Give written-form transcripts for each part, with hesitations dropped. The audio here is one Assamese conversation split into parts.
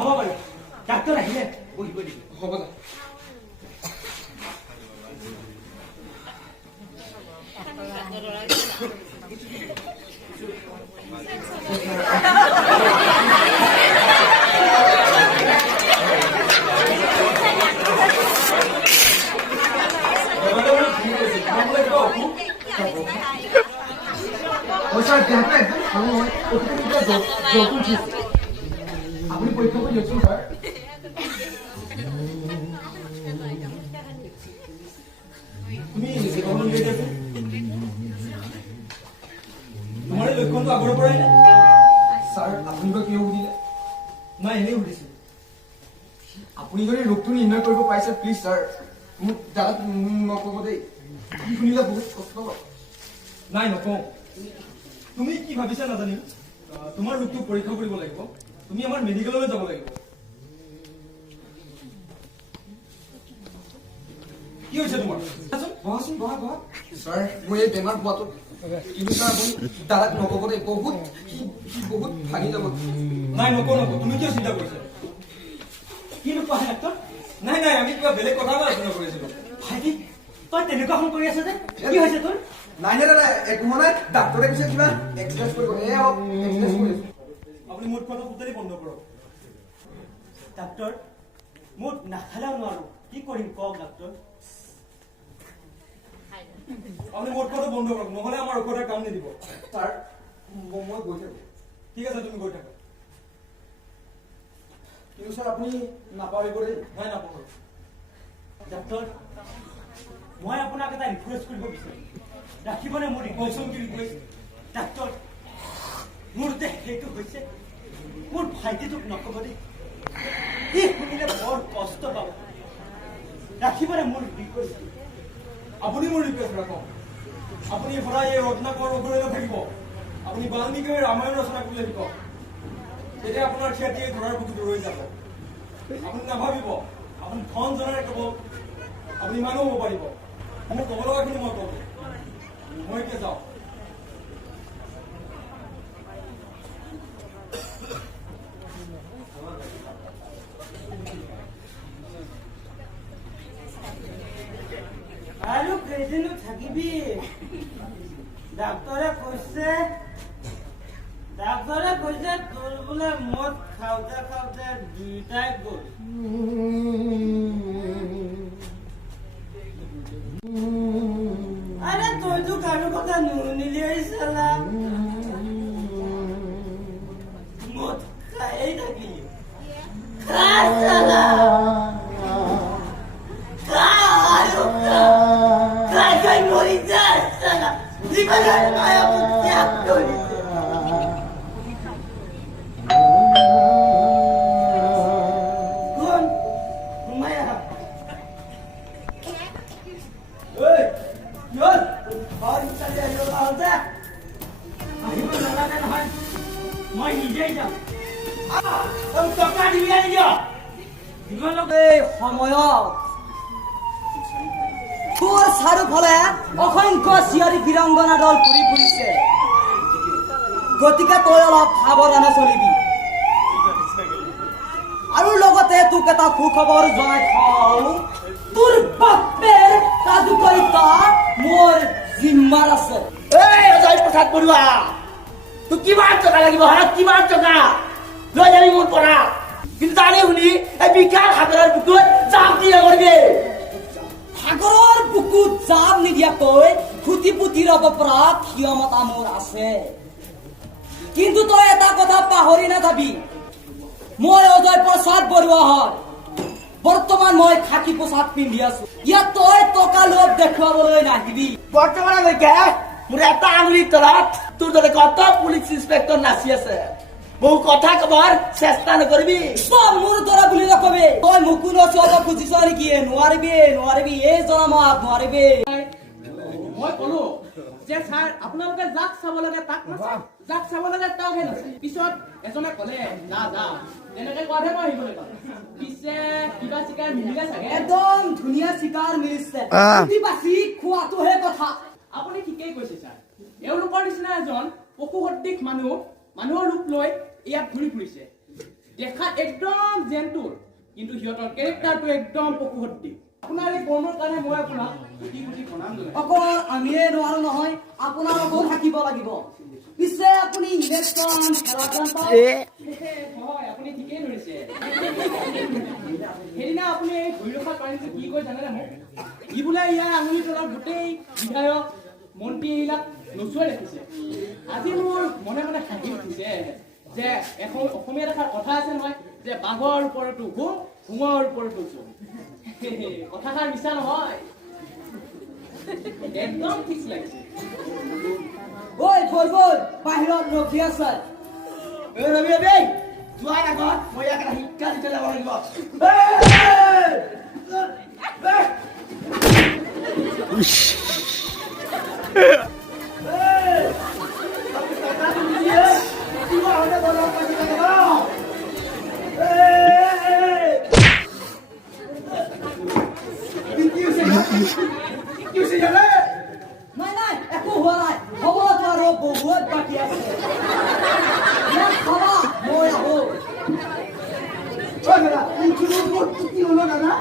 হ'ব বাৰু ডাক্তৰ আহিলে বহিব দিব হ'ব দে আপনি পৰীক্ষা কৰে যাচ্ছেন স্যাৰ তুমি যেভাবে লিখে যাবে তোমাৰ লক্ষণ তো আগৰ পৰাই স্যাৰ আপনি বা কিয় সুধিলে মই এনেই সুধিছো আপুনি যদি ৰোগটো নিৰ্ণয় কৰিব পাৰিছে প্লিজ স্যাৰ মোক দাদা নকব দেই কি শুনিলে বহুত কষ্ট নাই নকওঁ তুমি কি ভাবিছা নাজানিম তোমাৰ ৰোগটো পৰীক্ষা কৰিব লাগিব তুমি আমাৰ মেডিকেললৈ যাব লাগিব কি হৈছে তোমাৰ বহাচোন বহা বহা স্যাৰ মই এই বেমাৰ পোৱাটো কিন্তু স্যাৰ আপুনি দাদাক নকব দেই বহুত ভাগি যাব নাই নকওঁ তুমি কিয় চিন্তা কৰিছা কি নোপোৱা ডাক্তৰ নাই আমি কিবা বেলেগ কথা আলোচনা কৰিছিলো ভাইটি তই তেনেকুৱাখন কৰি আছ যে কি হৈছে তোৰ নাই একো নাই ডাক্তৰে কৈছে কিবা এক্সাৰচাইজ কৰিব এক্সাৰচাইজ কৰি আপুনি মুঠ খোৱাটো টোটেলি বন্ধ কৰক ডাক্তৰ মুঠ নাখালেও নোৱাৰো কি কৰিম কওক ডাক্তৰ আপুনি মুঠ খোৱাটো বন্ধ কৰক নহলে আমাৰ ঔষধে কাম নিদিব ছাৰ মই গৈ থাকো ঠিক আছে তুমি গৈ থাকা কিন্তু ছাৰ আপুনি নাপাহৰিব দেই নাই নাপাহৰো ডাক্তৰ মই আপোনাক এটা ৰিকুৱেষ্ট কৰিব বিচাৰিম ৰাখিবনে মোৰ ৰিকুৱেষ্ট কি ৰিকুৱেষ্ট ডাক্তৰ মোৰ দেহ সেইটো হৈছে মোৰ ভাইটিটোক নকব দেই সি শুনিলে বৰ কষ্ট পাব ৰাখিবনে মোৰ ৰিকুৱেষ্ট আপুনি মোৰ ৰিকুৱেষ্ট ৰাখক আপুনি সদায় এই ৰত্নাকৰ অগ্ৰণী থাকিব আপুনি বাল্মীকিৰ ৰামায়ণ ৰচনা কৰি লিখক তেতিয়া আপোনাৰ খ্যাতি ঘৰৰ বুকুত ৰৈ যাব আপুনি নাভাবিব আপুনি ধন জনাই ক'ব আপুনি মানুহ হ'ব পাৰিব মোক ক'ব লগাখিনি মই ক'ব মই এতিয়া যাওঁ আৰু কেইদিনো থাকিবি ডাক্তৰে কৈছে তোৰ বোলে মদ খাওঁতে দুইটাই গ'ল আৰে তইতো কাৰো কথা নুশুনিলি চালা মদ খাই থাকিলি খাই মৰি যায় চালা জীৱনৰ মায়া মোক ত্যাগ কৰিছে মই নিজেই যাম টকা দিবি সময়ত তোৰ চাৰিওফালে অসংখ্য চিঞৰি বীৰাংগনা দল ঘূৰি ফুৰিছে গতিকে তই অলপ সাৱধানে চলিবি আৰু লগতে তোক এটা সুখবৰ জনাই থওঁ তোৰ বাপেৰ কাৰ্যকাৰিতা মোৰ জিম্মাৰ আছে এই অজয় প্ৰসাদ বৰুৱা তোক কিমান টকা লাগিব কিমান টকা লৈ যাবি মোৰ পৰা কিন্তু জানি শুনি এই বিশাল সাগৰৰ বুকুত জাপ দি নকৰিবি সাগৰৰ বুকুত জাপ নিদিয়াকৈ খুটি পুতি ৰব পৰা ক্ষমতা মোৰ আছে কিন্তু তই এটা কথা পাহৰি নাথাবি মই অজয় প্ৰসাদ বৰুৱা হয় বৰ্তমান মই খাকী পোছাক পিন্ধি আছো ইয়াত তই টকা লোভ দেখুৱাবলৈ নাহিবি বৰ্তমানলৈকে মোৰ এটা আঙুলিৰ তলত তোৰ দৰে কত পুলিচ ইন্সপেক্টৰ নাচি আছে বহু কথা কবৰ চেষ্টা নকৰিবি তই মোৰ দৰে বুলি নকবি তই মোকো নচুৱাব খুজিছ নেকি নোৱাৰিবি এই জনমত নোৱাৰিবি মই কলো যে ছাৰ আপোনালোকে যাক চাব লাগে তাক নাচায় যাক চাব লাগে তাকহে নাচায় পিছত এজনে ক'লে যা তেনেকে কোৱাহে মই আহিবলৈ ক'লো পিছে কিবা চিকাৰ মিলিলে চাগে একদম ধুনীয়া চিকাৰ মিলিছে বাচি খোৱাটোহে কথা আপুনি ঠিকেই কৈছে ছাৰ এওঁলোকৰ নিচিনা এজন পশু সদৃশ মানুহৰ ৰূপ লৈ ইয়াত ঘূৰি ফুৰিছে দেখাত একদম জেন্টুৰ কিন্তু সিহঁতৰ কেৰেক্টাৰটো একদম পশুসদৃশ আপোনাৰ এই কৰ্মৰ কাৰণে মই আপোনাক কোটি কোটি প্ৰণাম জনাইছো অকল আমিয়ে নোৱাৰো নহয় আপোনালোকো থাকিব লাগিব পিছে আপুনি ইলেকশ্যন খেলাক্ৰান্ত হয় আপুনি ঠিকেই ধৰিছে সেইদিনা আপুনি এই ভৰি ৰখাত পাৰিছে কি কৈ জানেনে মোক ই বোলে ইয়াৰ আঙুলি তলৰ গোটেই বিধায়ক মন্ত্ৰী এইবিলাক নচুৱাই ৰাখিছে আজি মোৰ মনে মনে হাঁহি উঠিছে যে এখন অসমীয়া এষাৰ কথা আছে নহয় যে বাঘৰ ওপৰতো ঘুম ঘুঙৰ ওপৰতো ঘুম কথাষাৰ মিছা নহয় একদম ঠিক লাগিছে ঐ ভৰভৰ বাহিৰত ৰখি আছে ৰবি যোৱাৰ আগত মই ইয়াক এটা শিক্ষা দি থৈ যাব লাগিব নাই নাই একো হোৱা নাই হ'বতো আৰু বহুত বাকী আছে ইয়াত খাবা মই আহো কি হলো দাদা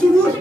চুনুর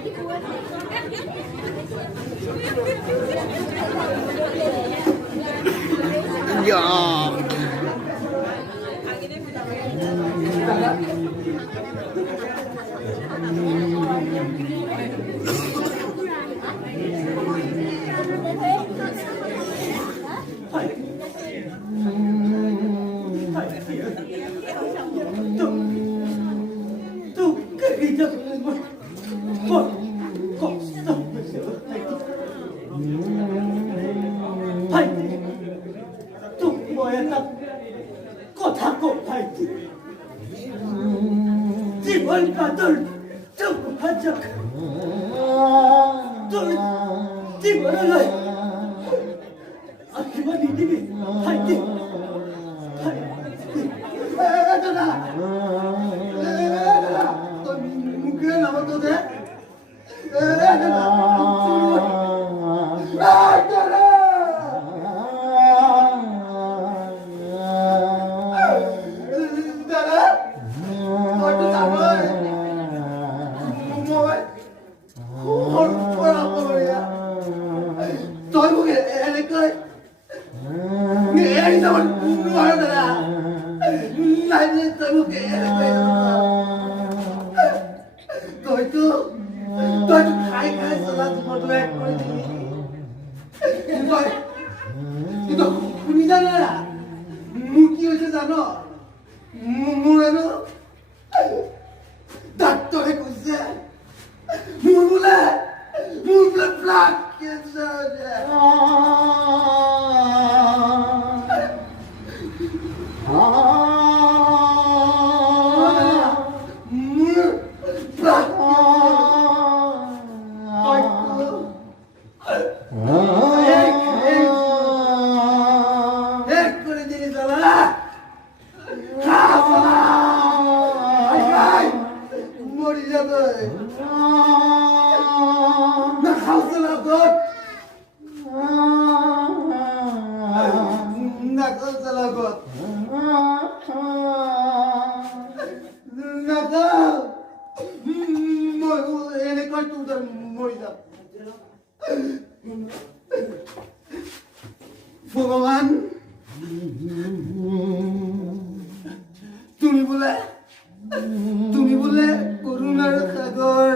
কথা কোথায় জীবন কাতর চুপ হাজক তোর জীবন নয় আশীর্বাদ দিবি হাইতে মুখে নাম তো দে ভগবান তুমি বোলে করুণার সাগর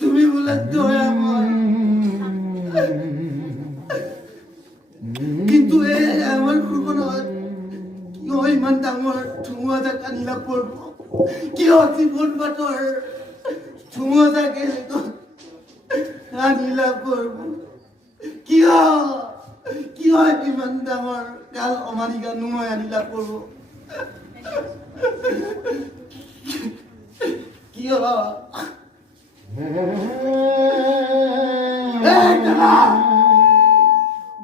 তুমি বোলে দয়াময় কিন্তু আমার কুকুরত কিয় ইমান ডাঙৰ ধুমুহা জাক আনিলা পৰব কিয় জীৱন বাটৰ ধুমুহা জাকে আনিলা পৰব কিয় কিয় ইমান ডাঙৰ কাল অমানিকা নুমাই আনিলা পৰব কিয়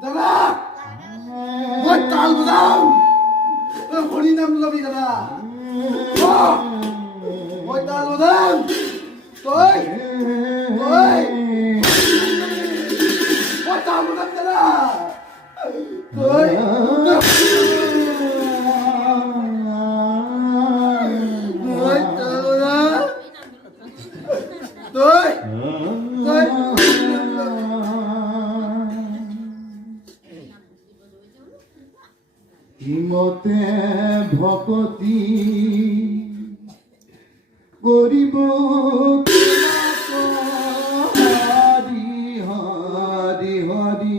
দাদা মই তাল বজাও হরি নাম লবি দাদা মই তাল বজাও তই মই তাল বজাম দাদা হিমতে ভকতি কৰিব হৰি হৰি হৰি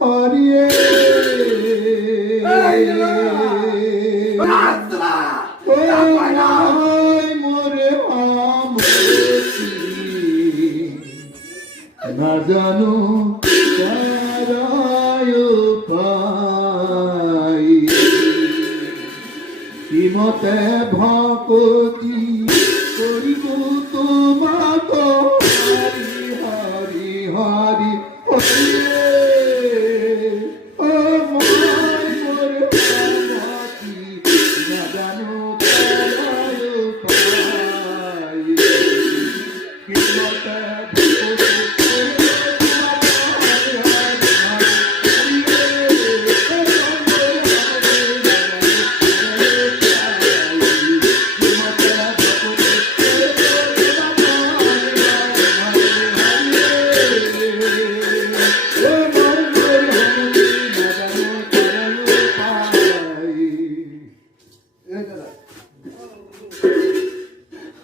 হৰিয়ে মোৰে নাজানো হিমতে ভকতি কৰিব তোমাক হৰি হৰি হৰি হৰিয়ে মোৰ ভকতি নাজানো হিমতে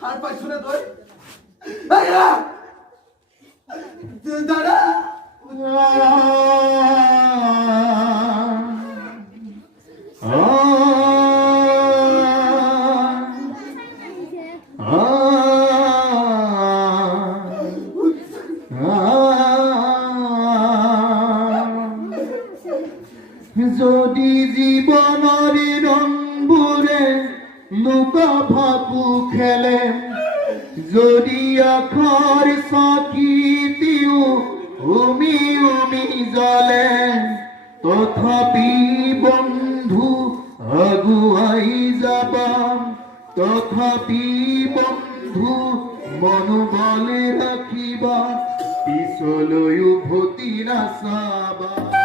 আর পাইছো না তুই দাদা যদি জীবনের রংবোরে লুকা ভাকু খেলে যদি আখার সাকিতিও উমি উমি জ্বলে তথাপি বন্ধু আগুয়াই যাবা তথাপি বন্ধু মনোবলে রাখিবা পিছলৈ উভতি নাচাবা